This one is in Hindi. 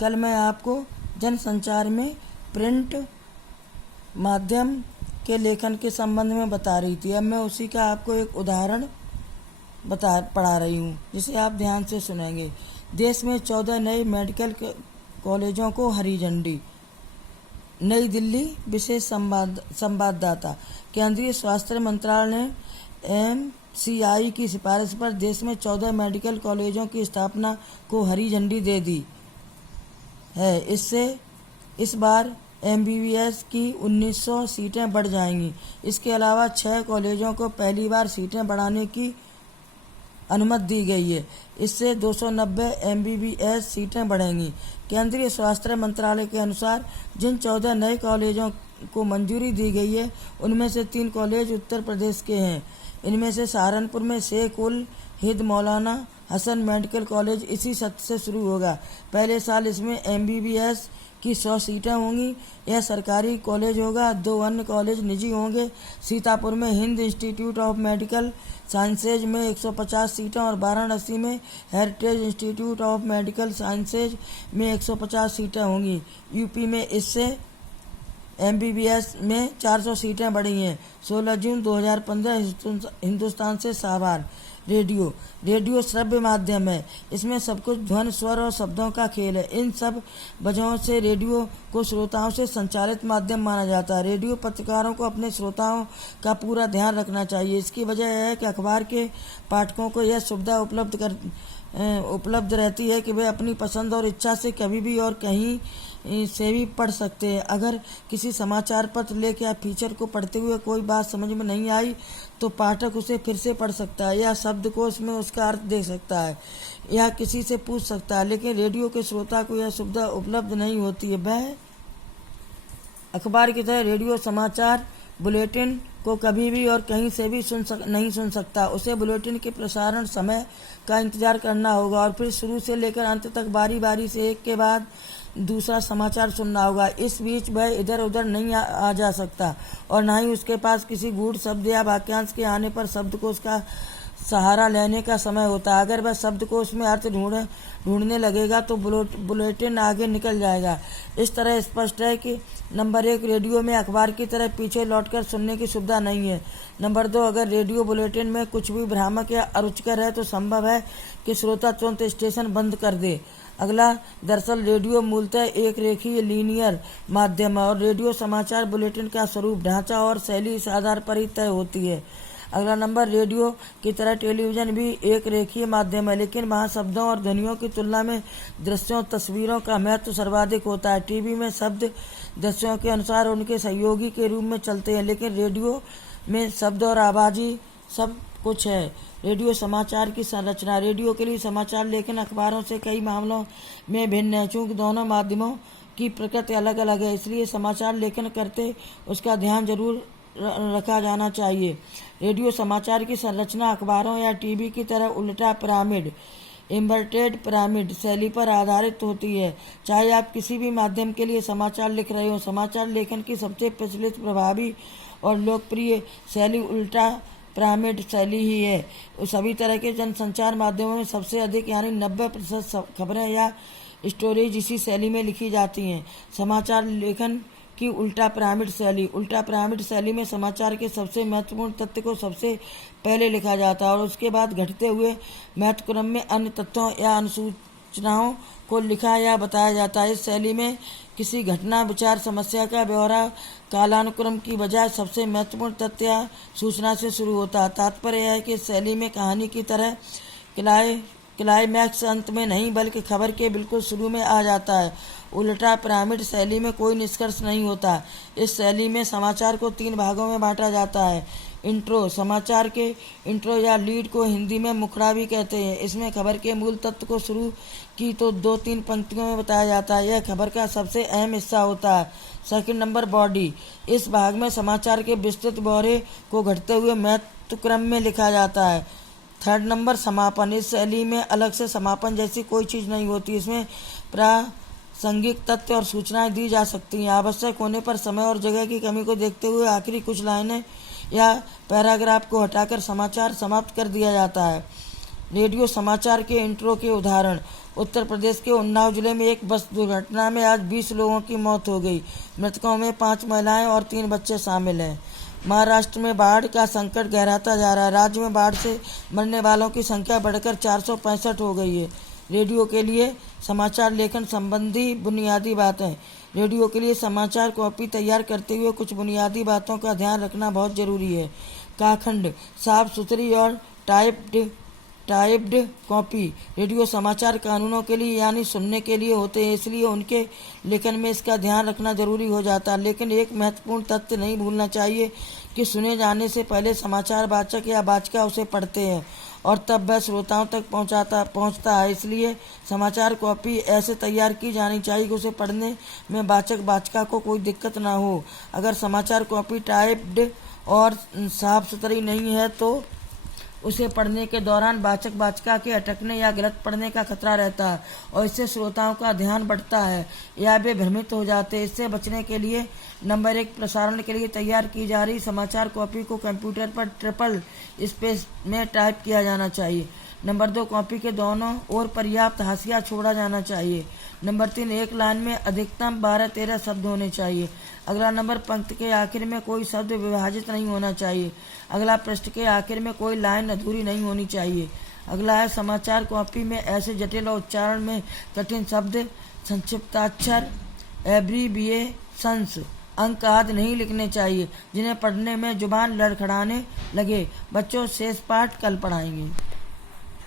कल मैं आपको जनसंचार में प्रिंट माध्यम के लेखन के संबंध में बता रही थी। अब मैं उसी का आपको एक उदाहरण पढ़ा रही हूँ, जिसे आप ध्यान से सुनेंगे। देश में 14 नए मेडिकल कॉलेजों को हरी झंडी। नई दिल्ली, विशेष संवाददाता। केंद्रीय स्वास्थ्य मंत्रालय ने MCI की सिफारिश पर देश में 14 मेडिकल कॉलेजों की स्थापना को हरी झंडी दे दी है। इससे इस बार MBBS की 1900 सीटें बढ़ जाएंगी। इसके अलावा 6 कॉलेजों को पहली बार सीटें बढ़ाने की अनुमति दी गई है। इससे 290 MBBS सीटें बढ़ेंगी। केंद्रीय स्वास्थ्य मंत्रालय के अनुसार जिन 14 नए कॉलेजों को मंजूरी दी गई है, उनमें से 3 कॉलेज उत्तर प्रदेश के हैं। इनमें से सहारनपुर में शेख उल हिंद मौलाना हसन मेडिकल कॉलेज इसी सत्र से शुरू होगा। पहले साल इसमें MBBS की 100 सीटें होंगी। यह सरकारी कॉलेज होगा। 2 अन्य कॉलेज निजी होंगे। सीतापुर में Hind institute of medical sciences में 150 सीटें और वाराणसी में heritage institute of medical sciences में 150 सीटें होंगी। यूपी में इससे MBBS में 400 सीटें बढ़ी हैं। 16 जून 2015 हिंदुस्तान से साभार। रेडियो श्रव्य माध्यम है। इसमें सब कुछ ध्वनि, स्वर और शब्दों का खेल है। इन सब वजहों से रेडियो को श्रोताओं से संचालित माध्यम माना जाता है। रेडियो पत्रकारों को अपने श्रोताओं का पूरा ध्यान रखना चाहिए। इसकी वजह यह है कि अखबार के पाठकों को यह सुविधा उपलब्ध रहती है कि वे अपनी पसंद और इच्छा से कभी भी और कहीं से भी पढ़ सकते हैं। अगर किसी समाचार पत्र लेख या फीचर को पढ़ते हुए कोई बात समझ में नहीं आई तो पाठक उसे फिर से पढ़ सकता है या शब्दकोश में उसका अर्थ देख सकता है या किसी से पूछ सकता है। लेकिन रेडियो के श्रोता को यह सुविधा उपलब्ध नहीं होती है। वह अखबार की तरह रेडियो समाचार बुलेटिन को कभी भी और कहीं से भी नहीं सुन सकता। उसे बुलेटिन के प्रसारण समय का इंतजार करना होगा और फिर शुरू से लेकर अंत तक बारी बारी से एक के बाद दूसरा समाचार सुनना होगा। इस बीच वह इधर उधर नहीं आ जा सकता और ना ही उसके पास किसी गूढ़ शब्द या वाक्यांश के आने पर शब्दकोश का सहारा लेने का समय होता है। अगर वह शब्दकोश में अर्थ ढूंढने लगेगा तो बुलेटिन आगे निकल जाएगा। इस तरह स्पष्ट है कि नंबर 1, रेडियो में अखबार की तरह पीछे लौटकर सुनने की सुविधा नहीं है। नंबर 2, अगर रेडियो बुलेटिन में कुछ भी भ्रामक या अरुचिकर है तो संभव है कि श्रोता तुरंत स्टेशन बंद कर दे। अगला, दरअसल रेडियो मूलतः एक रेखीय लीनियर माध्यम है और रेडियो समाचार बुलेटिन का स्वरूप, ढांचा और शैली इस आधार पर ही तय होती है। अगला नंबर, रेडियो की तरह टेलीविजन भी एक रेखीय माध्यम है, लेकिन वहाँ शब्दों और ध्वनियों की तुलना में दृश्यों, तस्वीरों का महत्व सर्वाधिक होता है। टीवी में शब्द दृश्यों के अनुसार उनके सहयोगी के रूप में चलते हैं, लेकिन रेडियो में शब्द और आवाज़ी सब कुछ है। रेडियो समाचार की संरचना। रेडियो के लिए समाचार लेखन अखबारों से कई मामलों में भिन्न है। चूंकि दोनों माध्यमों की प्रकृति अलग अलग है, इसलिए समाचार लेखन करते उसका ध्यान जरूर रखा जाना चाहिए। रेडियो समाचार की संरचना अखबारों या टीवी की तरह उल्टा पिरामिड, इन्वर्टेड पिरामिड शैली पर आधारित होती है। चाहे आप किसी भी माध्यम के लिए समाचार लिख रहे हो, समाचार लेखन की सबसे प्रचलित, प्रभावी और लोकप्रिय शैली उल्टा पिरामिड शैली ही है। सभी तरह के जनसंचार माध्यमों में सबसे अधिक यानी 90% खबरें या स्टोरीज इसी शैली में लिखी जाती हैं। समाचार लेखन की उल्टा पिरामिड शैली। उल्टा पिरामिड शैली में समाचार के सबसे महत्वपूर्ण तथ्य को सबसे पहले लिखा जाता है और उसके बाद घटते हुए महत्व क्रम में अन्य तथ्यों या अनुसूचनाओं को लिखा या बताया जाता है। इस शैली में किसी घटना, विचार, समस्या का ब्यौरा कालानुक्रम की बजाय सबसे महत्वपूर्ण तथ्य या सूचना से शुरू होता है। तात्पर्य यह है कि इस शैली में कहानी की तरह क्लाइमैक्स अंत में नहीं बल्कि खबर के बिल्कुल शुरू में आ जाता है। उल्टा पिरामिड शैली में कोई निष्कर्ष नहीं होता। इस शैली में समाचार को 3 भागों में बांटा जाता है। इंट्रो। समाचार के इंट्रो या लीड को हिंदी में मुखड़ा भी कहते हैं। इसमें खबर के मूल तत्व को शुरू की तो 2-3 पंक्तियों में बताया जाता है। यह खबर का सबसे अहम हिस्सा होता है। Second number, body. इस भाग में समाचार के विस्तृत ब्यौरे को घटते हुए महत्व क्रम में लिखा जाता है। थर्ड नंबर, समापन। इस शैली में अलग से समापन जैसी कोई चीज़ नहीं होती। इसमें प्रासंगिक तथ्य और सूचनाएं दी जा सकती हैं। आवश्यक होने पर समय और जगह की कमी को देखते हुए आखिरी कुछ लाइनें या पैराग्राफ को हटाकर समाचार समाप्त कर दिया जाता है। रेडियो समाचार के इंट्रो के उदाहरण। उत्तर प्रदेश के उन्नाव जिले में एक बस दुर्घटना में आज 20 लोगों की मौत हो गई। मृतकों में 5 महिलाएं और 3 बच्चे शामिल हैं। महाराष्ट्र में बाढ़ का संकट गहराता जा रहा है। राज्य में बाढ़ से मरने वालों की संख्या बढ़कर 465 हो गई है। रेडियो के लिए समाचार लेखन संबंधी बुनियादी बातें। रेडियो के लिए समाचार कॉपी तैयार करते हुए कुछ बुनियादी बातों का ध्यान रखना बहुत जरूरी है। काखंड, साफ सुथरी और टाइप्ड कॉपी। रेडियो समाचार कानूनों के लिए यानी सुनने के लिए होते हैं, इसलिए उनके लेखन में इसका ध्यान रखना जरूरी हो जाता है। लेकिन एक महत्वपूर्ण तथ्य नहीं भूलना चाहिए कि सुने जाने से पहले समाचार वाचक या वाचिका उसे पढ़ते हैं और तब वह श्रोताओं तक पहुंचता है। इसलिए समाचार कॉपी ऐसे तैयार की जानी चाहिए कि उसे पढ़ने में वाचक वाचिका को कोई दिक्कत ना हो। अगर समाचार कॉपी टाइप्ड और साफ सुथरी नहीं है तो उसे पढ़ने के दौरान वाचक वाचिका के अटकने या गलत पढ़ने का खतरा रहता है और इससे श्रोताओं का ध्यान बढ़ता है या वे भ्रमित हो जाते हैं। इससे बचने के लिए नंबर 1, प्रसारण के लिए तैयार की जा रही समाचार कॉपी को कंप्यूटर पर ट्रिपल स्पेस में टाइप किया जाना चाहिए। नंबर 2, कॉपी के दोनों ओर पर्याप्त हाशिया छोड़ा जाना चाहिए। नंबर 3, एक लाइन में अधिकतम 12-13 शब्द होने चाहिए। अगला नंबर, पंक्ति के आखिर में कोई शब्द विभाजित नहीं होना चाहिए। अगला, पृष्ठ के आखिर में कोई लाइन अधूरी नहीं होनी चाहिए। अगला है, समाचार कॉपी में ऐसे जटिल और उच्चारण में कठिन शब्द, संक्षिप्ताक्षर, एब्रीविएशंस, अंक आदि नहीं लिखने चाहिए जिन्हें पढ़ने में जुबान लड़खड़ाने लगे। बच्चों, शेष पाठ कल पढ़ाएंगे।